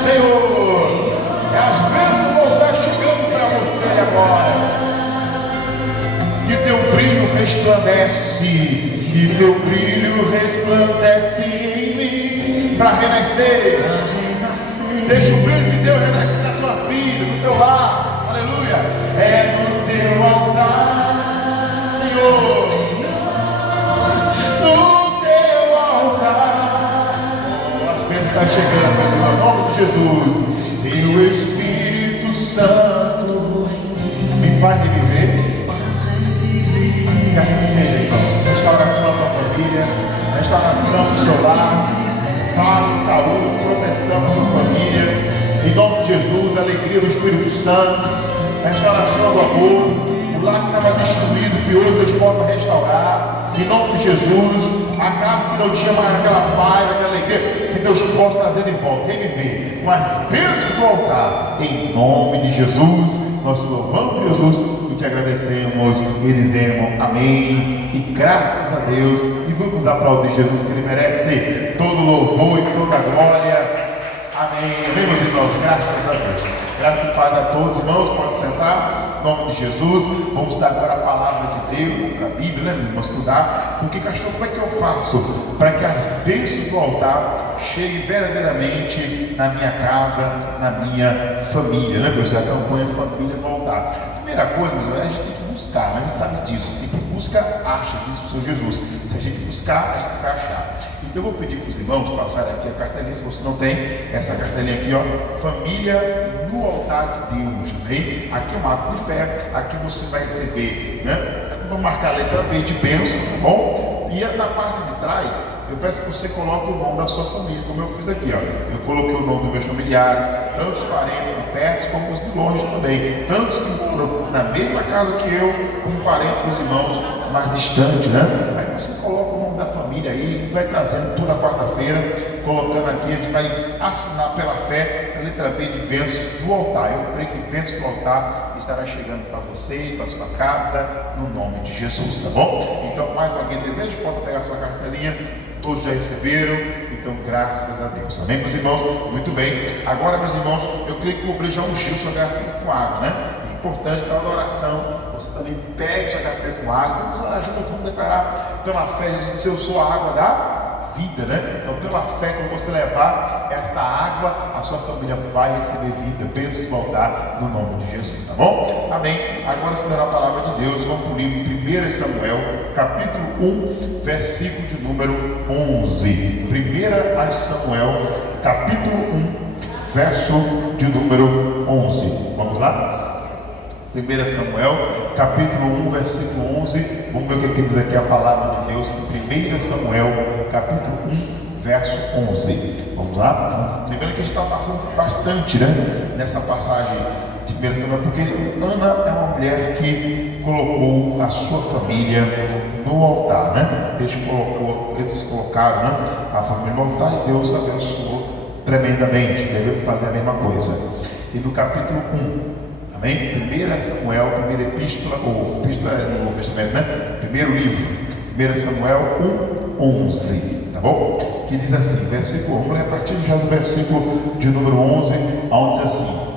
Senhor. As bênçãos vão estar chegando para você agora. Que teu brilho resplandece, que teu brilho resplandece em mim para renascer. Deixa o brilho de Deus renascer na tua vida, no teu lar. Aleluia. É no teu altar, Senhor. No teu altar. A bênção está chegando, no nome de Jesus. Teu Espírito Santo me faz reviver. Que assim seja, irmãos. Restauração da tua família, restauração do seu lar, paz, saúde, proteção da tua família. Em nome de Jesus, alegria do Espírito Santo, restauração do amor. O lar que estava destruído, que hoje Deus possa restaurar. Em nome de Jesus. A casa que não tinha mais aquela paz, aquela alegria, que Deus possa trazer de volta, reviver com as bênçãos do altar, em nome de Jesus. Nós louvamos Jesus e te agradecemos e dizemos amém e graças a Deus, e vamos aplaudir Jesus, que Ele merece todo louvor e toda glória. Amém, amém, meus irmãos, graças a Deus. Graça e paz a todos, irmãos, pode sentar, em nome de Jesus. Vamos estudar agora a palavra de Deus, para a Bíblia, né, meus irmãos, estudar, porque pastor, como é que eu faço para que as bênçãos do altar cheguem verdadeiramente na minha casa, na minha família, né, pessoal? A campanha Família no Altar. Primeira coisa, meus irmãos, a gente tem que buscar, né? A gente sabe disso, tem que buscar, acha, disse o Senhor Jesus. Se a gente buscar, a gente vai achar. Então eu vou pedir para os irmãos passarem aqui a cartelinha, se você não tem, essa cartelinha aqui, ó, Família no Altar de Deus, amém? Aqui é um ato de fé, aqui você vai receber, né? Vou marcar a letra B de bênção, tá bom? E na parte de trás, eu peço que você coloque o nome da sua família, como eu fiz aqui, ó. Eu coloquei o nome dos meus familiares, tanto os parentes de perto como os de longe também, tantos que foram na mesma casa que eu, como parentes dos irmãos mais distantes, né? Aí você coloca o nome da família aí, e vai trazendo toda quarta-feira, colocando aqui, a gente vai assinar pela fé a letra B de bênçãos do altar. Eu creio que bênçãos do altar estará chegando para você e para sua casa, no nome de Jesus, tá bom? Então, mais alguém deseja? Pode pegar sua cartelinha. Todos já receberam, então graças a Deus. Amém, meus irmãos? Muito bem. Agora, meus irmãos, eu creio que o obreiro já ungiu sua garrafinha com água, né? É importante, na hora da oração, você também pegue sua garrafinha com água. Vamos orar juntos, vamos declarar pela fé. Jesus disse: eu sou a água da vida, né? Então, pela fé, quando você levar esta água, a sua família vai receber vida, bênçãos do altar, no nome de Jesus, tá bom? Amém. Agora, se der a palavra de Deus, vamos para o livro de 1 Samuel, capítulo 1, versículo de número 11. 1 Samuel, capítulo 1, verso de número 11. Vamos lá? 1 Samuel, capítulo 1, versículo 11. Vamos ver o que diz aqui a palavra de Deus em 1 Samuel, capítulo 1, verso 11. Vamos lá? Lembrando que a gente está passando bastante, né, nessa passagem de 1 Samuel, porque Ana é uma mulher que colocou a sua família no altar, né? Eles colocaram, né, a família no altar e Deus abençoou tremendamente. Devemos fazer a mesma coisa. E no capítulo 1, amém? 1 Samuel, primeira epístola, ou epístola no Novo Testamento, né? Primeiro livro, 1 Samuel 1, 11, tá bom? Que diz assim, versículo 1, vamos ler a partir já do versículo de número 11, onde diz assim: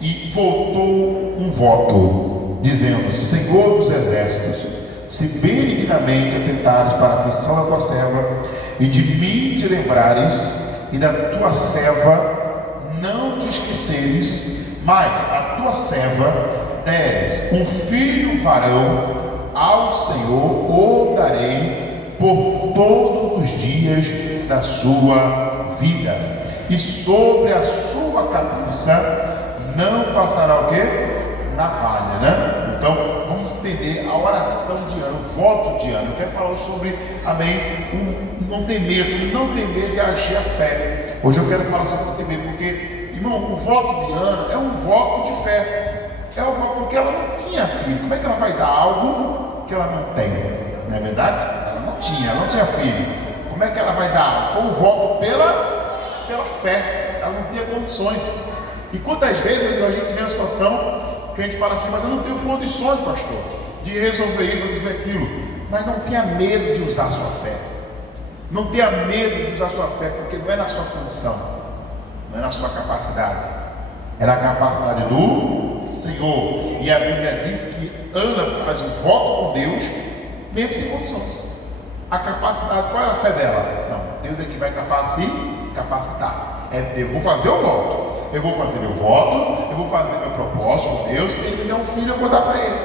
e voltou um voto, dizendo: Senhor dos exércitos, se benignamente atentares para a aflição da tua serva, e de mim te lembrares, e da tua serva não te esqueceres, mas a tua serva deres um filho varão, ao Senhor o darei por todos os dias da sua vida, e sobre a sua cabeça não passará o quê? Navalha, né? Então, vamos entender a oração de Ana, o voto de Ana. Eu quero falar sobre, amém, não temer, sobre não temer de agir a fé. Hoje eu quero falar sobre não temer, porque, irmão, o voto de Ana é um voto de fé. É um voto porque ela não tinha filho. Como é que ela vai dar algo que ela não tem? Não é verdade? Ela não tinha filho. Como é que ela vai dar algo? Foi um voto pela fé. Ela não tinha condições. E quantas vezes a gente vê a situação que a gente fala assim: mas eu não tenho condições, pastor, de resolver isso, resolver aquilo. Mas não tenha medo de usar a sua fé. Não tenha medo de usar a sua fé, porque não é na sua condição. não é na sua capacidade, é na capacidade do Senhor. E a Bíblia diz que Ana faz um voto com Deus, mesmo sem condições. A capacidade, qual é a fé dela? Não, Deus é que vai capacitar. Eu vou fazer o voto. Eu vou fazer meu voto, eu vou fazer meu propósito com Deus. Se Ele me der um filho, eu vou dar para Ele.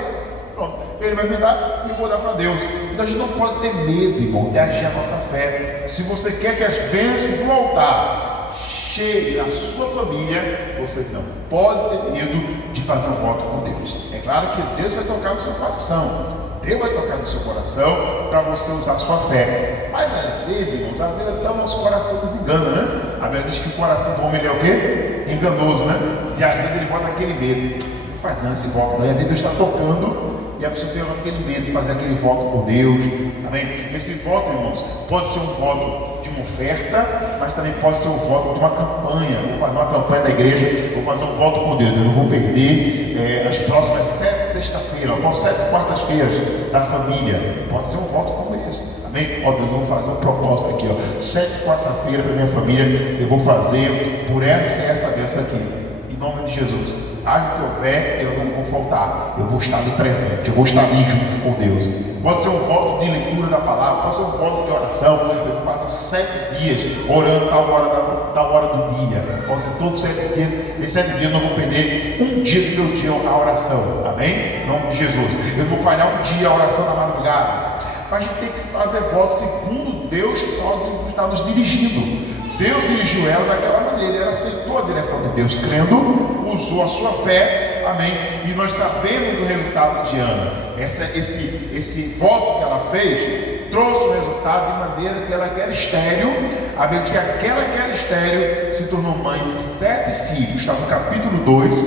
Pronto, Ele vai me dar e eu vou dar para Deus. Então a gente não pode ter medo, irmão, de agir a nossa fé. Se você quer que as bênçãos do altar cheguem na sua família, você não pode ter medo de fazer um voto com Deus. É claro que Deus vai tocar no seu coração. Deus vai tocar no seu coração para você usar a sua fé. Mas às vezes, irmãos, até o nosso coração nos engana, né? A Bíblia diz que o coração do homem é o quê? Enganoso, né? E às vezes ele bota aquele medo. Não faz não esse voto, não. E às vezes Deus está tocando e a pessoa fica com aquele medo de fazer aquele voto com Deus. Amém? Esse voto, irmãos, pode ser um voto de uma oferta, mas também pode ser um voto de uma campanha. Vou fazer uma campanha da igreja, vou fazer um voto com Deus. Eu não vou perder as próximas 7 sexta-feiras, ou 7 quartas-feiras da família. Pode ser um voto como esse. Amém? Ó, Deus, eu vou fazer um propósito aqui, ó. 7 quarta-feiras para minha família, eu vou fazer por essa bênção aqui. Em nome de Jesus. Haja o que houver, eu não vou faltar. Eu vou estar ali presente, eu vou estar ali junto com Deus. Pode ser um voto de leitura da palavra, pode ser um voto de oração. Eu vou passar 7 dias orando tal hora do dia. Pode ser todos 7 dias. Esses 7 dias eu não vou perder um dia do meu dia a oração. Amém? Em nome de Jesus. Eu não vou falhar um dia a oração na madrugada. Mas a gente tem que fazer voto segundo Deus pode estar nos dirigindo. Deus dirigiu ela daquela maneira, ela aceitou a direção de Deus, crendo, usou a sua fé, amém? E nós sabemos do resultado de Ana. Esse voto que ela fez trouxe o resultado de maneira que ela que era estéril. A Bíblia diz que aquela que era estéril se tornou mãe de 7 filhos. Está no capítulo 2,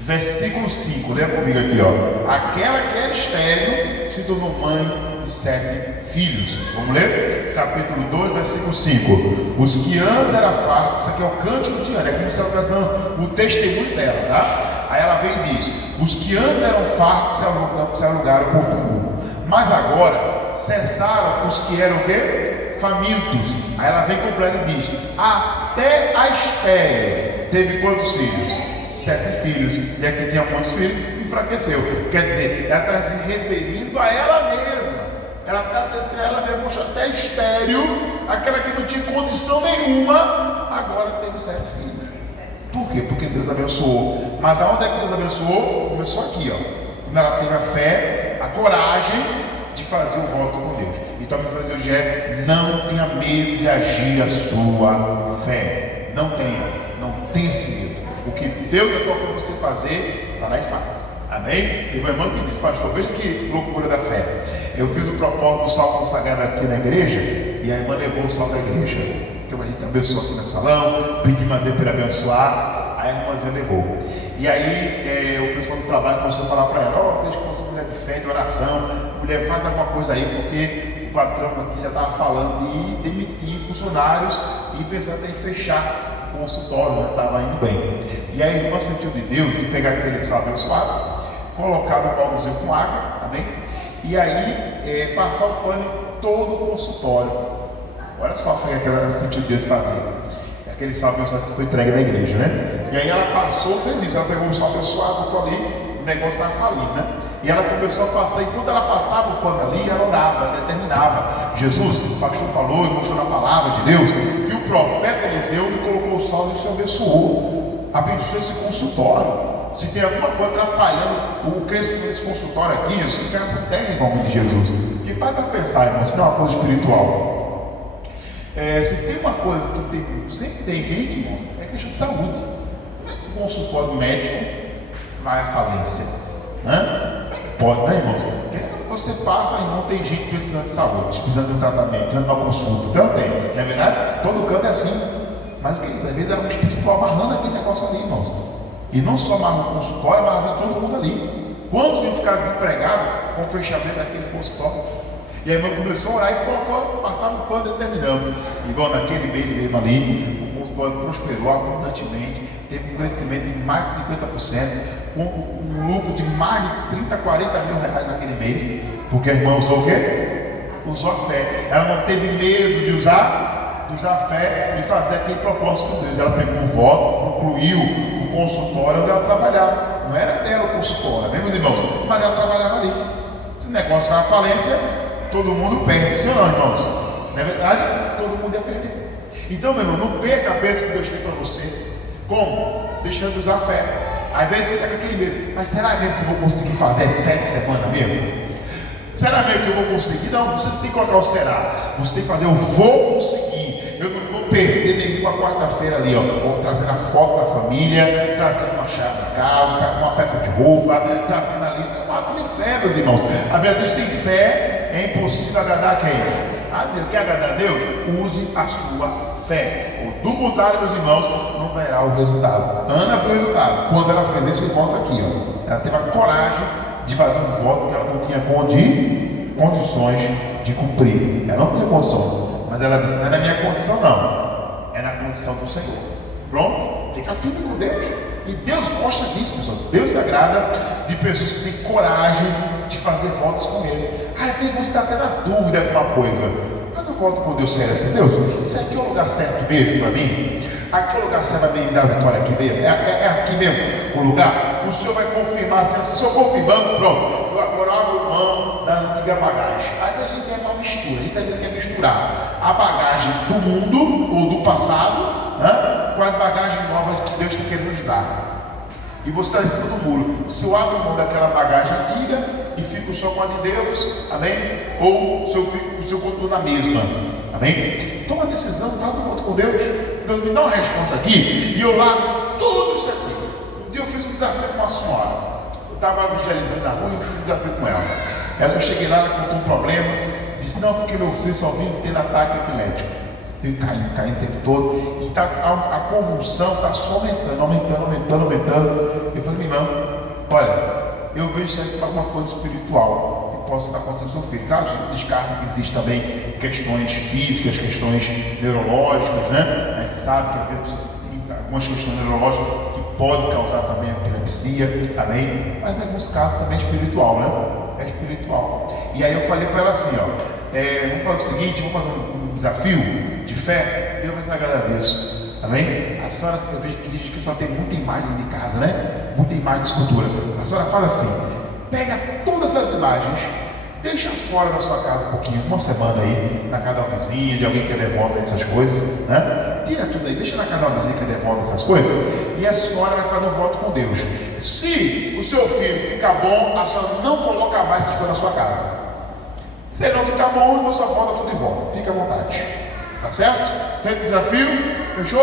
versículo 5. Leia comigo aqui, ó. Aquela que era estéril se tornou mãe de 7 filhos. Vamos ler? Capítulo 2, versículo 5. Os que antes eram fartos, isso aqui é o cântico de Ana, é como se ela estivesse dando o testemunho dela, tá? Aí ela vem e diz: os que antes eram fartos se alugaram por túmulo, mas agora cessaram os que eram o quê? Famintos. Aí ela vem completa e diz: até a estéril teve quantos filhos? 7 filhos. E aqui tinha muitos filhos, enfraqueceu. Quer dizer, ela está se referindo a ela mesma. Ela está se referindo a ela mesma, até estéril, aquela que não tinha condição nenhuma, agora teve 7 filhos. Por quê? Porque Deus abençoou. Mas aonde é que Deus abençoou? Começou aqui, ó. Quando ela teve a fé, a coragem de fazer o voto com Deus. Então a mensagem de hoje é: não tenha medo de agir a sua fé. Não tenha esse medo. O que Deus vai para você fazer, vai lá e faz. Amém? E meu irmão que disse: pastor, veja que loucura da fé. Eu fiz o propósito do salmo consagrado aqui na igreja, e a irmã levou o salmo da igreja. Então a gente abençoou aqui no salão, pedi mandei para ele abençoar, aí a irmãzinha levou. E aí o pessoal do trabalho começou a falar para ela: veja que você é mulher de fé, de oração, mulher, faz alguma coisa aí, porque o patrão aqui já estava falando de demitir funcionários e pensando até em fechar o consultório, né? Estava indo bem. E aí a irmã sentiu de Deus de pegar aquele sal abençoado, colocar no baldezinho com água, amém? E aí passar o pano em todo o consultório. Olha só, foi aquela que ela sentiu de Deus de fazer. Aquele sal abençoado que foi entregue na igreja, né? E aí ela passou, fez isso, ela pegou o sal abençoado, botou ali, o negócio estava falido, né? E ela começou a passar, e quando ela passava o pano ali, ela orava, ela determinava: Jesus, o pastor falou e mostrou na palavra de Deus que o profeta Eliseu me colocou o sal e o Senhor abençoou esse consultório. Se tem alguma coisa atrapalhando o crescimento desse consultório aqui, Jesus, que acontece em nome de Jesus. Porque para pensar, irmão, se não é uma coisa espiritual. Se tem uma coisa que sempre tem gente, irmãos, é questão de saúde. Como é que um consultório médico vai à falência? Né? Como é que pode, né, irmãos? Porque você passa, irmão, tem gente precisando de saúde, precisando de um tratamento, precisando de uma consulta. Então tem, não é verdade? Todo canto é assim. Mas o que é isso? Às vezes é um espiritual amarrando aquele negócio ali, irmãos. E não só amarra o consultório, amarra todo mundo ali. Quantos iam ficar desempregados com o fechamento daquele consultório? E a irmã começou a orar e colocou, passava o pano determinando. E bom, naquele mês mesmo ali, o consultório prosperou abundantemente, teve um crescimento de mais de 50%, com um lucro de mais de 30, 40 mil reais naquele mês. Porque a irmã usou o quê? Usou a fé. Ela não teve medo de usar usar a fé e fazer aquele propósito com Deus. Ela pegou um voto, concluiu o consultório onde ela trabalhava. Não era dela o consultório, né, meus irmãos? Mas ela trabalhava ali. Se o negócio vai à falência, todo mundo perde, sim ou não, irmãos? Não é verdade? Todo mundo ia perder. Então, meu irmão, não perca a bênção que Deus tem para você. Como? Deixando de usar a fé. Às vezes fica com aquele medo. Mas será mesmo que eu vou conseguir fazer 7 semanas mesmo? Será mesmo que eu vou conseguir? Não, você não tem que colocar o será. Você tem que fazer o vou conseguir. Eu não vou perder nenhuma quarta-feira ali, ó. Vou trazendo a foto da família, trazendo uma chave de carro, uma peça de roupa, trazendo ali. É uma ato de fé, meus irmãos. A Bíblia diz: sem fé é impossível agradar quem? A Deus. Quer agradar a Deus? Use a sua fé. Ou do contrário, meus irmãos, não verá o resultado. Ana viu o resultado. Quando ela fez esse voto aqui, ó. Ela teve a coragem de fazer um voto que ela não tinha condições de cumprir. Ela não tinha condições, mas ela disse: não é na minha condição, não, é na condição do Senhor. Pronto, fica firme com Deus. E Deus gosta disso, pessoal. Deus se agrada de pessoas que têm coragem de fazer votos com Ele. Às vezes você está até na dúvida de alguma coisa, mas eu voto com Deus sério assim: Deus, isso aqui é o lugar certo mesmo para mim? Aqui é o lugar certo para mim dar vitória aqui mesmo? É aqui mesmo o lugar? O Senhor vai confirmar assim: se o Senhor confirmando, pronto, eu agora abro mão da antiga bagagem. Aí a gente é uma mistura, a gente às vezes quer misturar a bagagem do mundo ou do passado, né, com as bagagens novas que Deus está querendo nos dar. E você está em cima do muro. Se eu abro mão daquela bagagem antiga e fico só com a de Deus, amém? Ou se eu continuo na mesma, amém? Toma a decisão, faz um voto com Deus. Deus me dá uma resposta aqui e eu largo tudo isso aqui. Um dia eu fiz um desafio com uma senhora. Eu estava evangelizando na rua e eu fiz um desafio com ela. Eu cheguei lá, ela contou um problema. Disse: não, porque meu filho só vive tendo ataque epilético. Ele caindo o tempo todo. E a convulsão está só aumentando. Eu falei: meu irmão, olha, eu vejo isso aí para alguma coisa espiritual que possa estar acontecendo com o seu filho. Claro, a gente descarta que existe também questões físicas, questões neurológicas, né? A gente sabe que às vezes tem algumas questões neurológicas que podem causar também epilepsia, amém? Mas em alguns casos também é espiritual, né? É espiritual. E aí eu falei para ela assim, ó, vamos fazer o seguinte, vamos fazer um desafio de fé. Deus vai se agradar a Deus, amém? A senhora, eu vejo que só tem muita imagem de casa, né? Muita imagem de escultura. A senhora fala assim: pega todas as imagens, deixa fora da sua casa um pouquinho, uma semana aí, na casa da vizinha, de alguém que é devoto dessas coisas, né? Tira tudo aí, deixa na casa da vizinha que é devoto dessas coisas, e a senhora vai fazer um voto com Deus. Se o seu filho ficar bom, a senhora não coloca mais essas coisas na sua casa. Se ele não ficar bom, então só volta tudo de volta. Fica à vontade. Tá certo? Feito o desafio? Fechou?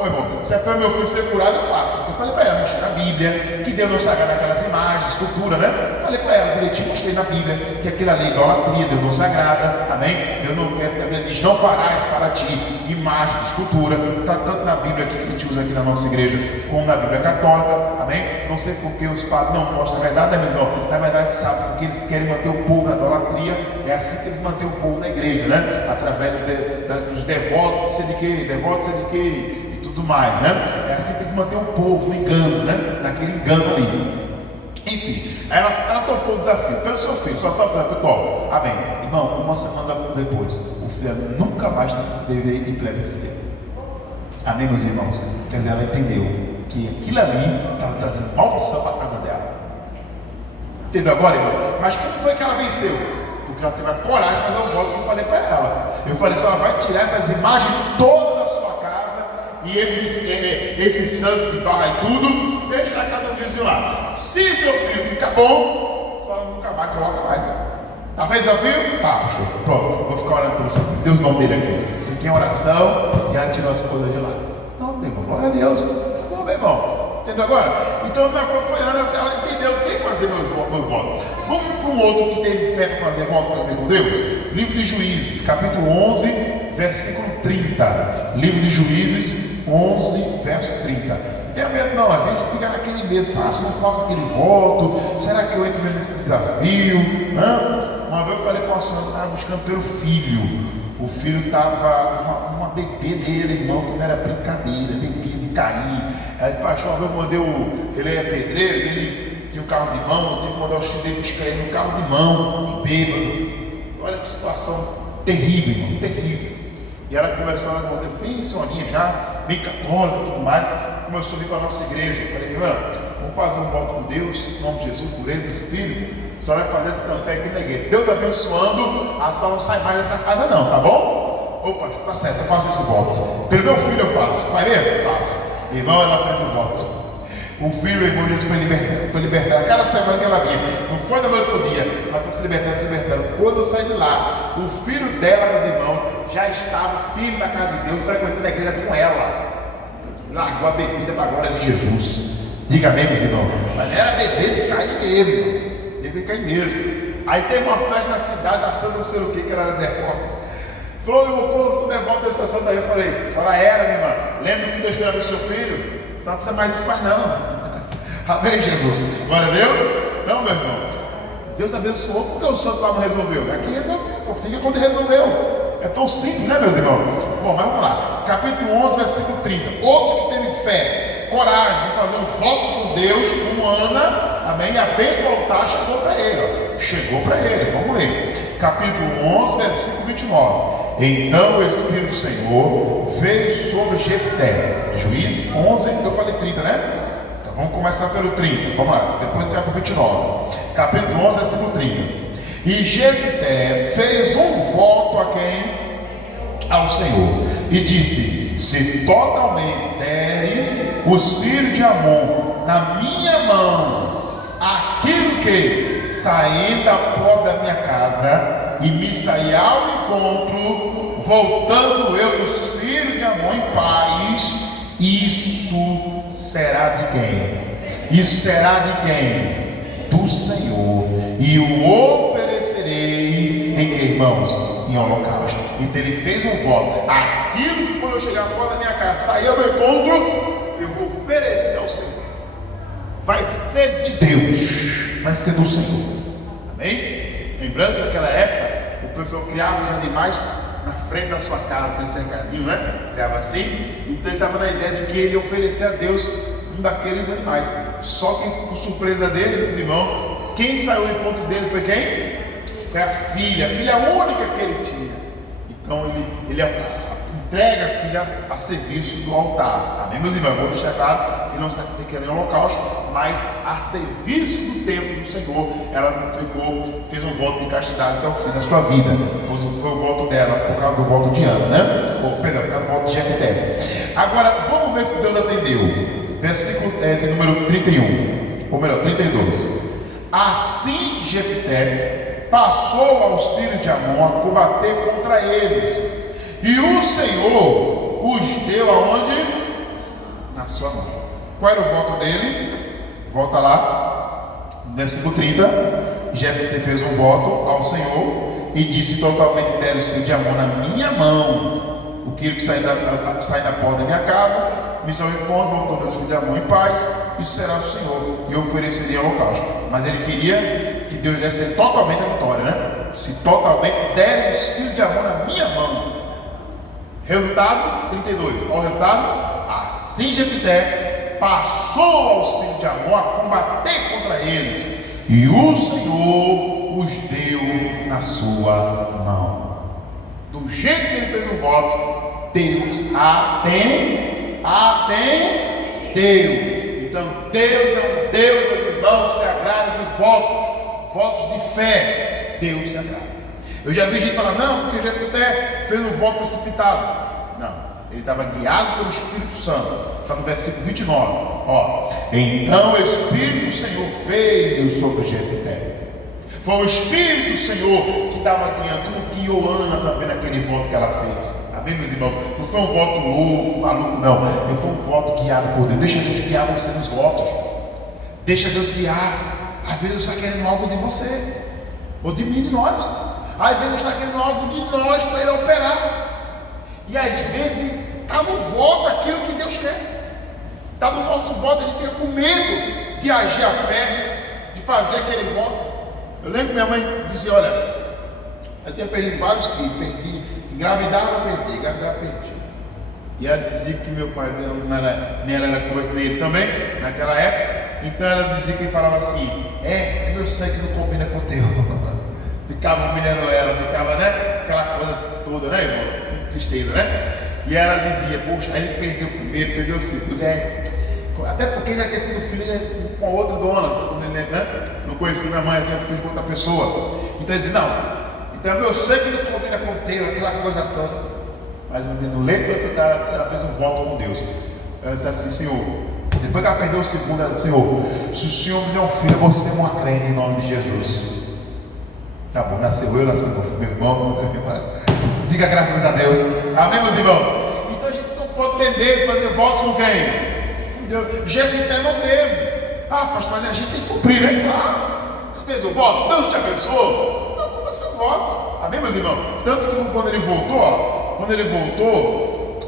Ô irmão, se é para meu filho ser curado, eu faço. Porque eu falei para ela, mostrei na Bíblia, que Deus não sagrado aquelas imagens, escultura, né? Falei para ela direitinho, mostrei na Bíblia, que aquela lei idolatria, Deus não sagrada, amém? Deus não quer, a Bíblia diz: não farás para ti imagem de escultura. Está tanto na Bíblia aqui que a gente usa aqui na nossa igreja, como na Bíblia católica, amém? Não sei porque os padres não mostram a verdade, né, meu irmão? Na verdade, sabe, porque eles querem manter o povo na idolatria. É assim que eles mantêm o povo na igreja, né? Através dos devotos, sei de quê, devotos, sei de quê, e tudo mais, né? É assim que eles mantêm o povo no engano, né? Naquele engano ali. Enfim, aí ela topou o desafio pelo seu filho. Só topa o desafio? Top. Amém. Irmão, uma semana depois, o filho nunca mais teve epilepsia. Amém, meus irmãos? Quer dizer, ela entendeu que aquilo ali estava trazendo maldição para a casa dela. Entendeu agora, irmão? Mas como foi que ela venceu? Porque ela teve a coragem de fazer o voto que eu falei para ela. Eu falei: só vai tirar essas imagens todas da sua casa e esses santos de barra e tudo, deixa na casa do vizinho lá. Se seu filho ficar bom, só nunca mais coloca mais. Tá fez desafio? Tá, pastor. Pronto, vou ficar orando pelo seu filho. Deus, o nome dele aqui. Fiquei em oração e ela tirou as coisas de lá. Então, meu irmão, glória a Deus. Tá bom, meu irmão. Entendeu agora? Então, a minha coisa foi Ana, ela entendeu, tem que fazer meu voto. Vamos para um outro que teve fé para fazer voto também com Deus? Livro de Juízes, capítulo 11, versículo 30. Livro de Juízes, 11, verso 30. Não tenha medo não, a gente fica naquele medo: faço, não faço aquele voto, será que eu entro mesmo nesse desafio? Uma vez eu falei com a senhora que estava buscando pelo filho. O filho estava uma bebedeira, irmão, que não era brincadeira, bebia de cair. Aí disse: pastor, uma vez eu mandei ele é pedreiro, ele tinha um carro de mão, eu tive que mandar os filhos dele buscar ele no carro de mão, bêbado. Olha que situação terrível, irmão, terrível. E ela começou a fazer bem senhorinha já, bem católica e tudo mais. Começou a vir para a nossa igreja. Eu falei, irmã, vamos fazer um voto com Deus, em nome de Jesus, por ele, por esse filho. A senhora vai fazer esse campanha aqui na igreja. Deus abençoando, a senhora não sai mais dessa casa não, tá bom? Opa, tá certo, eu faço esse voto. Pelo meu filho eu faço. Vai ver? Faço. Irmão, ela fez o voto. O filho, o irmão Jesus foi libertado. Cada semana que ela vinha, não foi da noite para o dia, mas foi se libertando. Quando eu saí de lá, o filho dela, meus irmãos, já estava firme na casa de Deus, frequentando a igreja com ela. Largou a bebida para a glória de Jesus. Diga amém, meus irmãos. Mas era beber de cair mesmo. Beber de cair mesmo. Aí teve uma festa na cidade, da santa não sei o que ela era devota. Falou, irmão, quando eu sou devoto dessa santa aí, eu falei, a senhora era, minha irmã. Lembra que Deus fez no seu filho? Você não precisa mais disso mais não. Amém, Jesus? Glória a Deus? Não, meu irmão. Deus abençoou porque o santo lá não resolveu. Aqui resolveu. Então fica quando resolveu. É tão simples, né, meus irmãos? Bom, mas vamos lá. Capítulo 11, versículo 30. Outro que teve fé, coragem de fazer um voto com Deus, como Ana, amém? E a bênção do altar chegou para ele. Ó. Chegou para ele. Vamos ler. Capítulo 11, versículo 29. Então o Espírito do Senhor veio sobre Jefté. Juízes 11, eu falei 30, né? Então vamos começar pelo 30. Vamos lá, depois a gente vai para o 29. Capítulo 11, versículo 30. E Jefté fez um voto a quem? Ao Senhor. E disse: se totalmente deres os filhos de Amon na minha mão, aquilo que sair da porta da minha casa e me sair ao encontro, voltando eu dos filhos de Amon em paz, isso será de quem? Isso será de quem? Do Senhor, e o oferecerei em que, irmãos? Em holocausto. Então ele fez um voto: aquilo que quando eu chegar à porta da minha casa, sair ao meu encontro, eu vou oferecer ao Senhor. Vai ser de Deus, vai ser do Senhor. Amém? Lembrando que naquela época o pessoal criava os animais na frente da sua casa, aquele cercadinho, né? Criava assim. Então ele estava na ideia de que ele ia oferecer a Deus um daqueles animais. Só que, por surpresa dele, meus irmãos, quem saiu ao encontro dele foi quem? Foi a filha única que ele tinha. Então ele entrega a filha a serviço do altar. Amém, meus irmãos? Vou deixar claro que não sacrifica nem holocausto, mas a serviço do templo do Senhor. Ela fez um voto de castidade até o fim da sua vida. Foi o voto dela, por causa do voto de Ana, né? Perdão, por causa do voto de Jefté. Agora, vamos ver se Deus atendeu. Versículo de número 31, ou melhor, 32. Assim Jefté passou aos filhos de Amon a combater contra eles, e o Senhor os deu aonde? Na sua mão. Qual era o voto dele? Volta lá, versículo 30. Jefté fez um voto ao Senhor e disse: totalmente deram os filhos de Amon na minha mão. O que sair da porta da minha casa, me saiu em conta, voltou meus filhos de Amon em paz, isso será o Senhor, e ofereceria holocausto. Mas ele queria que Deus desse totalmente a vitória, né? Se totalmente derem os filhos de Amon na minha mão. Resultado 32. Qual o resultado? Assim Jefté passou aos filhos de Amon a combater contra eles, e o Senhor os deu na sua mão. Do jeito que ele fez o voto, Deus atendeu. Então Deus é um Deus, meus irmãos, que se agrada de votos de fé. Deus se agrada. Eu já vi gente falar: não, porque Jefté fez um voto precipitado. Não, ele estava guiado pelo Espírito Santo. Está no versículo 29. Ó, então o Espírito do Senhor veio sobre Jefté. Foi o Espírito do Senhor que estava guiando, como guiou Ana também naquele voto que ela fez. Amém, meus irmãos? Não foi um voto louco, maluco, não. Ele foi um voto guiado por Deus. Deixa Deus guiar você nos votos. Deixa Deus guiar. Às vezes Deus está querendo algo de você, ou de mim, de nós. Às vezes Deus está querendo algo de nós para Ele operar. E às vezes está no voto aquilo que Deus quer. Está no nosso voto, a gente fica com medo de agir a fé, de fazer aquele voto. Eu lembro que minha mãe dizia: olha, eu tinha perdido vários filhos, perdi, engravidar perdi. E ela dizia que meu pai, ela era coisa dele também, naquela época. Então ela dizia que ele falava assim: é meu sangue que não combina com o teu. Ficava humilhando ela, ficava, né? Aquela coisa toda, né, irmão? tristeza, né? E ela dizia, poxa, aí ele perdeu o primeiro, perdeu o segundo, até porque ele já tinha tido filho com a outra dona, quando ele, né, não conhecia minha mãe, tinha filho com outra pessoa. Então ele dizia, não, então meu sangue não combina com o teu, aquela coisa toda. Mas no leito do hospital, ela fez um voto com Deus. Ela disse assim, Senhor, depois que ela perdeu o segundo, ela disse, Senhor, se o Senhor me der um filho, você é uma crente em nome de Jesus. Tá bom, nasceu eu, nasceu meu irmão, diga graças a Deus. Amém, meus irmãos? Então a gente não pode ter medo de fazer votos com quem? Com Deus. Jefité não teve. Ah, pastor, mas a gente tem que cumprir, né? Claro. Você fez o voto, Deus te abençoou. Então cumpra seu voto. Amém, meus irmãos? Tanto que quando ele voltou,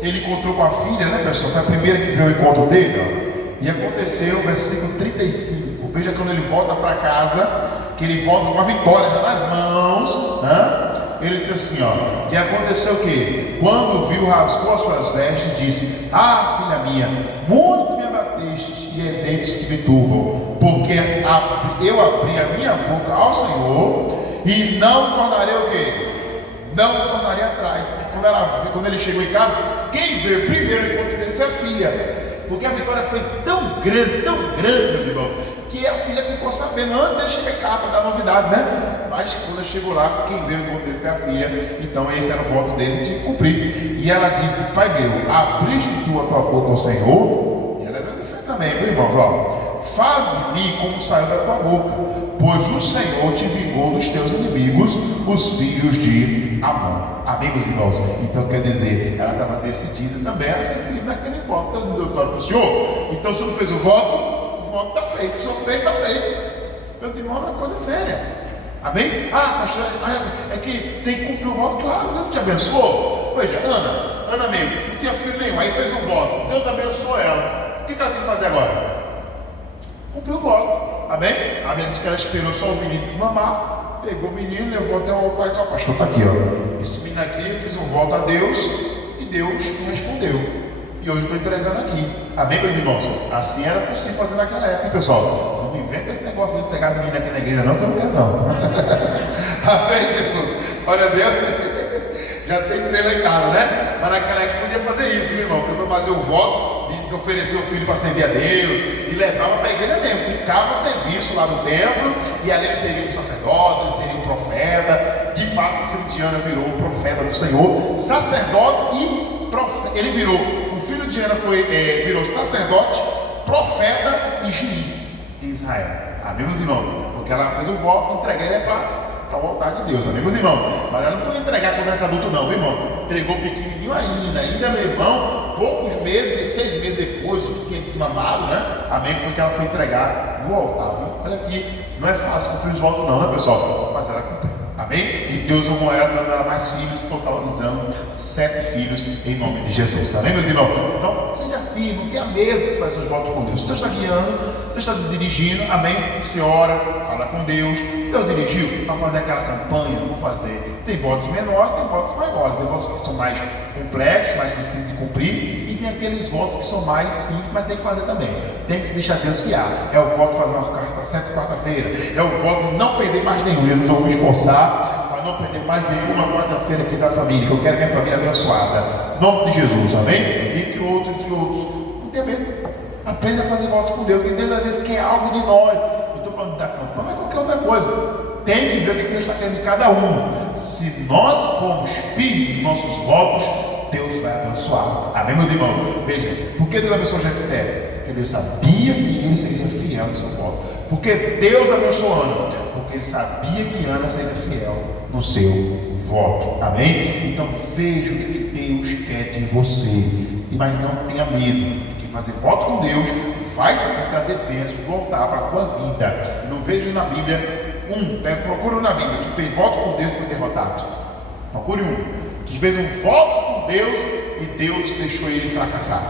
ele encontrou com a filha, né, pessoal? Foi a primeira que viu o encontro dele, ó. E aconteceu, versículo 35. Veja quando ele volta para casa, que ele volta com a vitória já nas mãos, né? Ele diz assim, ó, e aconteceu o quê? Quando viu, rasgou as suas vestes e disse, ah, filha minha, muito me abatestes e é dentre que me turbam, porque eu abri a minha boca ao Senhor e não tornarei o quê? Não tornarei atrás. Quando ele chegou em casa, quem veio primeiro no encontro dele foi a filha, porque a vitória foi tão grande, meus irmãos, que a filha ficou sabendo antes dele chegar em casa para dar novidade, né? Mas quando ele chegou lá, quem veio no encontro dele foi a filha. Então esse era o voto dele, tinha que cumprir. E ela disse, pai meu, abriste tu a tua boca ao Senhor? E ela era de fé também, viu, irmãos? Ó, faz de mim como saiu da tua boca, pois o Senhor te vingou dos teus inimigos, os filhos de Amon. Amém, meus irmãos? Então quer dizer, ela estava decidida também a ser filha daquele voto. Então não deu vitória para o Senhor. Então se não fez o voto está feito, se não fez, está feito. Meus irmãos, é uma coisa séria. Amém? Ah, pastor, é que tem que cumprir o voto, claro, Deus te abençoou. Veja, Ana mesmo, não tinha filho nenhum, aí fez um voto, Deus abençoou ela. O que ela tem que fazer agora? Cumprir o voto. Amém? A minha diz que ela esperou só o menino desmamar, pegou o menino, levou até o altar e disse, ó, pastor, está aqui, ó. Esse menino aqui, eu fiz um voto a Deus e Deus me respondeu. E hoje estou entregando aqui. Amém, meus irmãos? Assim era possível fazer naquela época, hein, pessoal? Não me vem com esse negócio de entregar a menina aqui na igreja, não, que eu não quero, não. Amém, Jesus? Olha, Deus já tem treinado, né? Mas naquela época podia fazer isso, meu irmão. A pessoa fazia o voto de oferecer o filho para servir a Deus e levava para a igreja mesmo. Ficava a serviço lá no templo e ali ele seria um sacerdote, ele seria um profeta. De fato, o filho de Ana virou um profeta do Senhor, sacerdote e profeta. Ele virou. O filho de Ana virou sacerdote, profeta e juiz em Israel. Amém, meus irmãos? Porque ela fez o voto, entreguei ele para o altar de Deus. Amém, meus irmãos? Mas ela não pode entregar quando esse adulto, não, meu irmão. Entregou pequenininho ainda, meu irmão, poucos meses, 6 meses depois, que tinha desmamado, né? Amém, foi que ela foi entregar no altar. Viu? Olha aqui, não é fácil cumprir os votos, não, né, pessoal? Mas ela cumpriu. Amém? E Deus amou ela, dando ela mais filhos, totalizando 7 filhos em nome de Jesus. Amém, meus irmãos? Então, seja firme, não tenha medo de fazer seus votos com Deus. Deus está guiando, Deus está dirigindo. Amém? Você ora, fala com Deus. Deus dirigiu para fazer aquela campanha, vou fazer. Tem votos menores, tem votos maiores. Tem votos que são mais complexos, mais difíceis de cumprir. E tem aqueles votos que são mais simples, mas tem que fazer também. Tem que deixar Deus guiar. É o voto de fazer uma carta certa quarta-feira. É o voto de não perder mais nenhum. Jesus, eu vou me esforçar para não perder mais nenhuma quarta-feira aqui da família, que eu quero minha família abençoada. Em nome de Jesus, amém? Entre outros. Não tenha medo. Aprenda a fazer votos com Deus, porque Deus às vezes quer algo de nós. Eu estou falando da campanha, mas qualquer outra coisa. Tem que ver o que Deus está querendo de cada um. Se nós formos firmes nos nossos votos, Deus vai abençoar. Amém, meus irmãos? Veja, por que Deus abençoou Jefté? Porque Deus sabia que ele seria fiel no seu voto. Porque Deus abençoou Ana? Porque ele sabia que Ana seria fiel no seu voto. Amém? Então veja o que Deus quer de você. Mas não tenha medo, porque fazer voto com Deus vai sim trazer bênçãos, voltar para a tua vida. E não vejo na Bíblia procure na Bíblia que fez voto com Deus e foi derrotado. Procure que fez um voto com Deus e Deus deixou ele fracassar.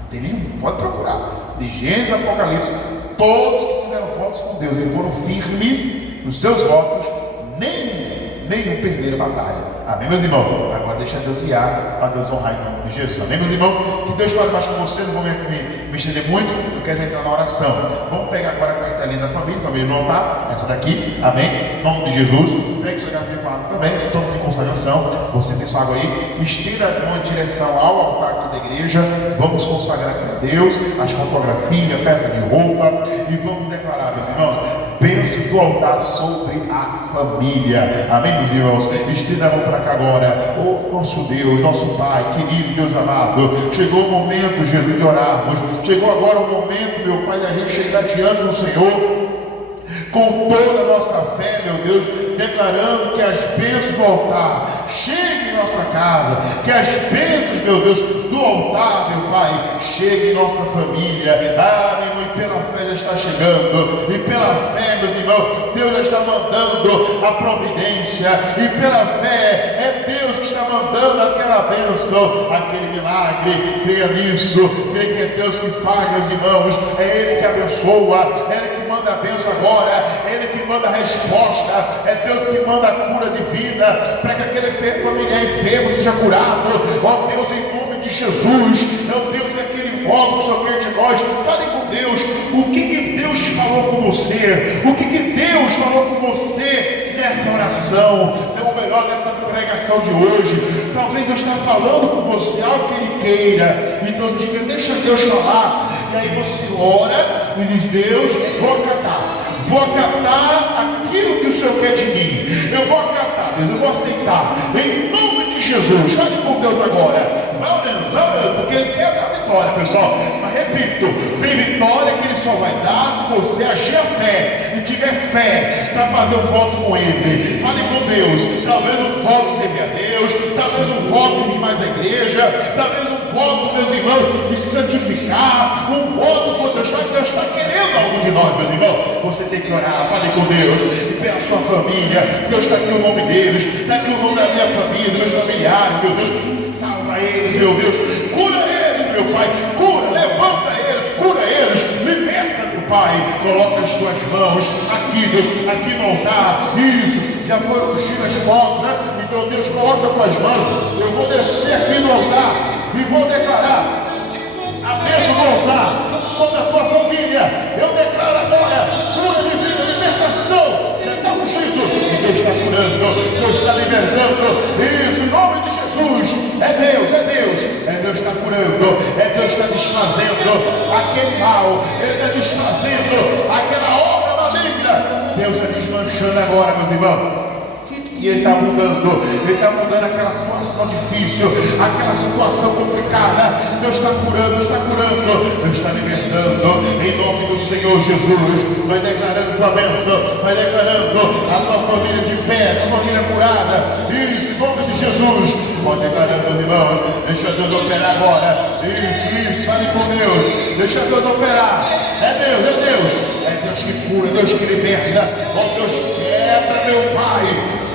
Não tem nenhum, pode procurar. De Gênesis a Apocalipse, todos que fizeram votos com Deus e foram firmes nos seus votos, nenhum perderam a batalha. Amém, meus irmãos? Agora deixa Deus guiar, para Deus honrar em nome de Jesus. Amém, meus irmãos? Que Deus fale mais com você, não vou me estender muito, eu quero entrar na oração. Vamos pegar agora a cartelinha da família no altar, essa daqui, amém? Em nome de Jesus. Pegue sua garrafa com água também, estamos em consagração. Você tem sua água aí, estenda as mãos em direção ao altar aqui da igreja. Vamos consagrar aqui a Deus, as fotografias, peça de roupa, e vamos declarar, meus irmãos, bênçãos do altar sobre a família. Amém, meus irmãos? Estenda a mão para cá agora. Oh, nosso Deus, nosso Pai, querido Deus amado, chegou o momento, Jesus, de orarmos. Chegou agora o momento, meu Pai, da gente chegar diante do Senhor com toda a nossa fé, meu Deus, declarando que as bênçãos do altar cheguem em nossa casa, que as bênçãos, meu Deus, do altar, meu Pai, cheguem em nossa família. Ah, meu irmão, e pela fé já está chegando, e pela fé, meus irmãos, Deus já está mandando a providência, e pela fé é Deus que está mandando aquela bênção, aquele milagre. Creia nisso, creia que é Deus que faz, meus irmãos, é Ele que abençoa, é Ele que manda a bênção agora, é Ele que manda a resposta, é Deus que manda a cura divina, para que aquele familiar enfermo seja curado. Ó Deus, em nome de Jesus, ó Deus, é aquele voto que o Senhor quer de nós. Fale com Deus, o que Deus falou com você, o que Deus falou com você nessa oração, ou melhor, nessa pregação de hoje. Talvez Deus está falando com você algo que Ele queira, então diga, deixa Deus falar, e aí você ora e diz, Deus, vou acatar aquilo que o Senhor quer de mim, eu vou acatar, Deus, eu vou aceitar, em nome de Jesus. Fale com Deus agora, vai orando, porque Ele quer dar vitória, pessoal. Mas repito, tem vitória que Ele só vai dar se você agir a fé e tiver fé para fazer um voto com Ele. Fale com Deus, talvez um voto servir a Deus, talvez um voto de ir mais à igreja, talvez um voto, meus irmãos, de santificar, um voto com Deus. Deus está querendo algo de nós, meus irmãos. Você tem que orar, fale com Deus, e pela sua família. Deus está aqui o nome deles, está aqui o nome da minha família, dos meus familiares, meu Deus, salva eles, meu Deus, cura eles, meu Pai, cura, levanta eles, cura eles, liberta, meu Pai, coloca as tuas mãos aqui, Deus, aqui no altar. Isso, já foram ungidas as fotos, né? Então Deus, coloca as tuas mãos. Eu vou descer aqui no altar e vou declarar a bênção do altar sobre a tua família. Eu declaro agora cura divina, libertação. Já está ungido e Deus está curando, Deus está libertando. Isso, em nome de Jesus. É Deus que está curando, é Deus que está desfazendo aquele mal, Ele está desfazendo aquela obra maligna. Deus está desmanchando agora, meus irmãos. E Ele está mudando aquela situação difícil, aquela situação complicada. Deus está curando, Deus está libertando, em nome do Senhor Jesus. Vai declarando tua bênção, vai declarando a tua família de fé, a tua família curada. Isso, em nome de Jesus. Vai declarando, meus irmãos, deixa Deus operar agora. Isso, fale com Deus, deixa Deus operar. É Deus que cura, Deus que liberta. Ó Deus, quebra, meu Pai,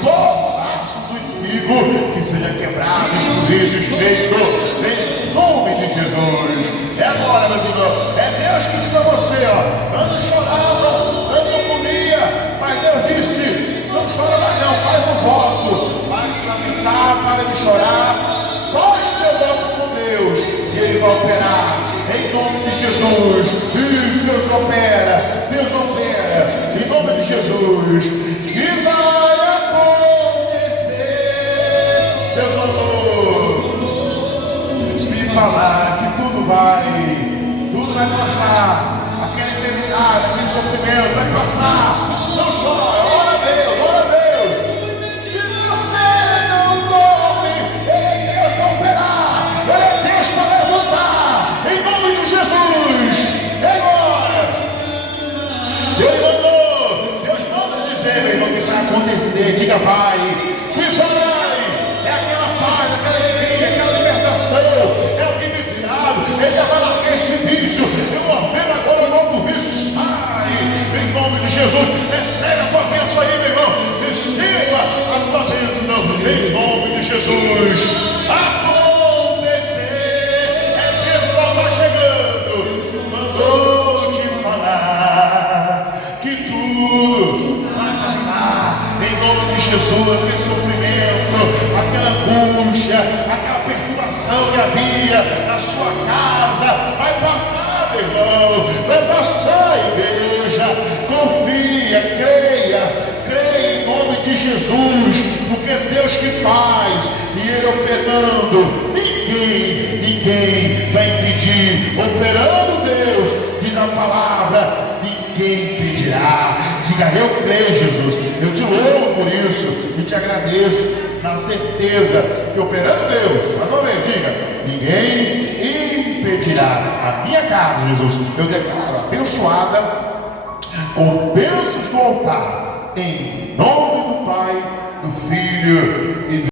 todo laço do inimigo, que seja quebrado, excluído, desfeito, em nome de Jesus. É agora, meus irmãos, é Deus que diz para você, ó, antes chorava, antes não comia, mas Deus disse, não chora mais não, faz um voto, para de lamentar, para de chorar, faz teu voto com Deus, e Ele vai operar, em nome de Jesus. Isso, Deus opera, em nome de Jesus, e vai acontecer. Deus mandou me falar que tudo vai passar, aquela enfermidade, aquele sofrimento vai passar. Não chora, ora a Deus, se você não dorme, Ele é Deus para operar, Ele é Deus para levantar, em nome de Jesus. Agora Deus mandou, Deus manda dizer, meu irmão, que vai acontecer. Diga, vai, que vai. É aquela paz, aquela alegria, aquela libertação. É o que viciado, ele vai largar esse vício. Eu ordeno agora o novo vício, sai, em nome de Jesus. Recebe a tua bênção aí, meu irmão, receba a tua bênção, em nome de Jesus. Acontecer, é mesmo que está chegando. Mandou te falar que tudo vai passar, em nome de Jesus. Aquele sofrimento, aquela angústia, aquela perturbação que havia na sua casa, vai passar, meu irmão, vai passar, igreja. Confia, creia em nome de Jesus, porque é Deus que faz, e Ele operando, ninguém vai impedir. Operando Deus, diz a palavra, ninguém impedirá. Diga, eu creio, Jesus, eu te louvo por isso e te agradeço, na certeza que operando Deus, mais uma vez, diga, ninguém impedirá a minha casa, Jesus. Eu declaro abençoada com bênçãos do altar, em nome do Pai, do Filho e do